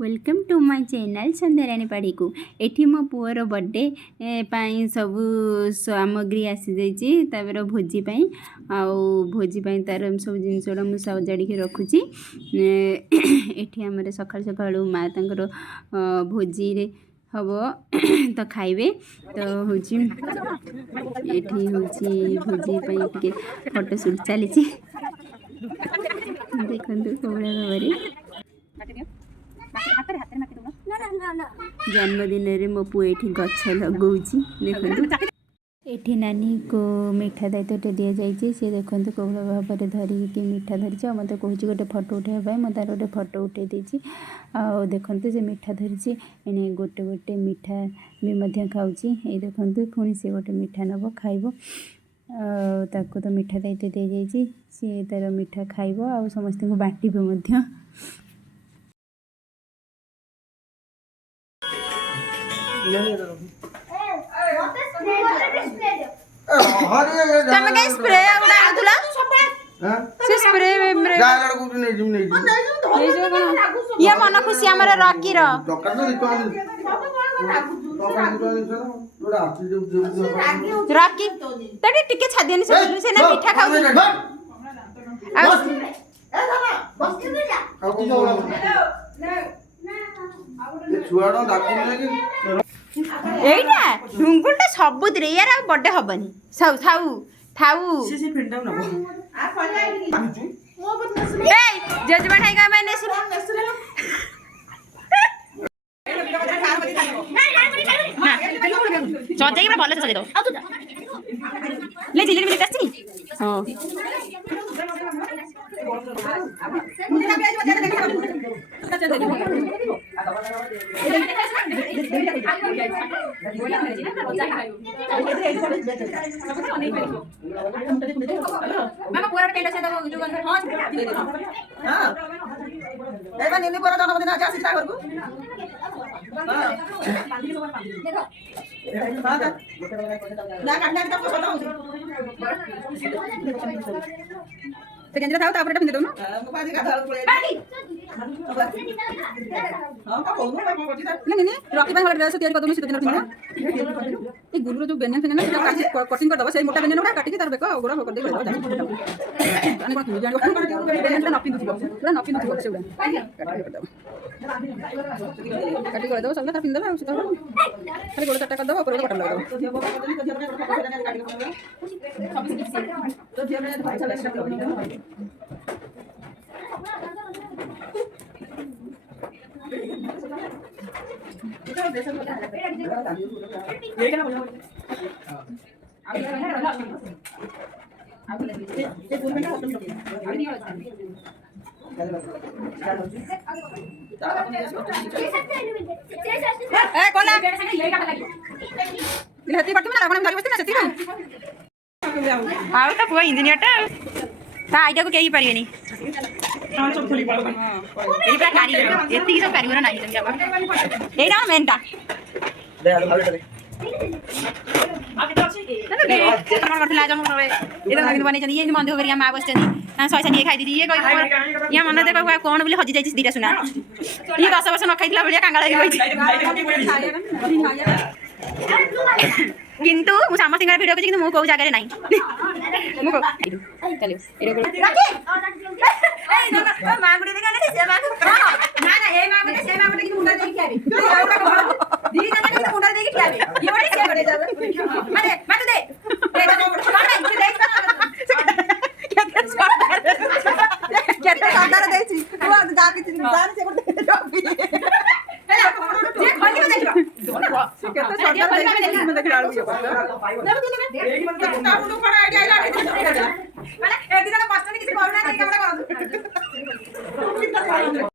welcome to my channel Sandhyarani पाड़ी को एठी मो पुअर बर्थडे पाई सब सामग्री आसी जाइए तापर भोजी पाई भोजी पाई तार सब जिनसटा मुझे सजाड़ी रखुची एठी आमर सकाल सकाल माँ तांकर भोजी रे हम तो खाइबे तो हूँ एठी हूँ भोजी पाई फोटो शूट चली देखो कौन भाव जन्मदिन रे मो पु एठी गछ लगौची देखो एठी नानी को मीठा दायित्व दि जाइए सी देखो कौ भाव में धरिकी मीठा धरी मत कौन गोटे फोटो उठाई मैं तार गोटे फोटो उठे देती देखो से मीठा धरी एने गोटे गोटे मीठा भी खाऊँ ये देखो पुणी सी गोटे मीठा नब खाइब ताको तो मीठा दायित्व दि जाइए सी तार मीठा खाइब आ समस्त को बांटे तमे के स्प्रे गुडा आथुला से स्प्रे में गालड़ को नहीं जिम नहीं ये मन खुशी हमर रॉकी रो रॉकी तड़ी टिके छादियनी से ना मीठा खाऊ छुआडो डाकुनी एइटा ढुंगुलटा सबुत रे यार बर्थडे हबनी साउ थाउ थाउ से फेंटा नबो आ फलाई मो बदमाश ए जजमान है का मैंने सजाई के भले सजाई दो ले जिले मिले आसी हां मामा पूरा टेंट से दो जो हां हां ए बा निनी पूरा जन्मदिन आज आसी घर को हां ना काटना तो पता हो तो केंद्र थाउ तापर पिंदे दो ना मो बाजी गाधा पळे हां का बोलनो मैं करती था नहीं रॉकी भाई वाला ड्रेस तैयारी कर दो सीधा दिन पिंदा ए गुलरो जो बेनियन फेन ना कटिंग कर दबा से मोटा बेनियन उडा काटी के तार बेको गोड़ा कर दे जाने को तुम जानो बेनियन ना पिंदु पूरा ना पिंदु से उडा काटी कर दो सब तार पिंदा सीधा खाली गोड़ा चट्टा कर दो ऊपर बटन लगा दो ए कोला इहती पट्टी में लागण धरि बसती ना सेती आउ त पुआ इंजीनियर ता ता आइडिया को केही परिबेनी हां सब खुली पालो हां पूरा कारीगर एती सब कारीगर नाही जंगा बा एरा मेनटा दे आलो दे आके तो अछि हमर करथला जम रे एदा लगिन बनै छन ये मंदो करिया मां बसछन हां सयसा नहीं खाई दी ये कोई या मन दे कोई कोन बोली हजी जाई दीटा सुना ये 10 वर्ष न खाइतला बलिया कांगाला किंतु मु समस्त वीडियो को किंतु मु को जगह रे नाही मु को चलियो एरो ए ना मां गुडी देखा ने से मां ना ना ए मां गुडी से मां गुडी मुंडा देखि आबी दी जना के मुंडा देखि आबी ये बड़ी से बड़े जावे मारे मार दे ए ना मुंडा देख केते सादर देछि तू जा के जान से बड़े ये खोली में देखो केते सादर देछि में देख आलू ये जब दिन में एक मन का काबू तो पड़ा आइडिया आइला माने ए दिन ना मास्टर ने किसी करू ना नहीं हमरा करू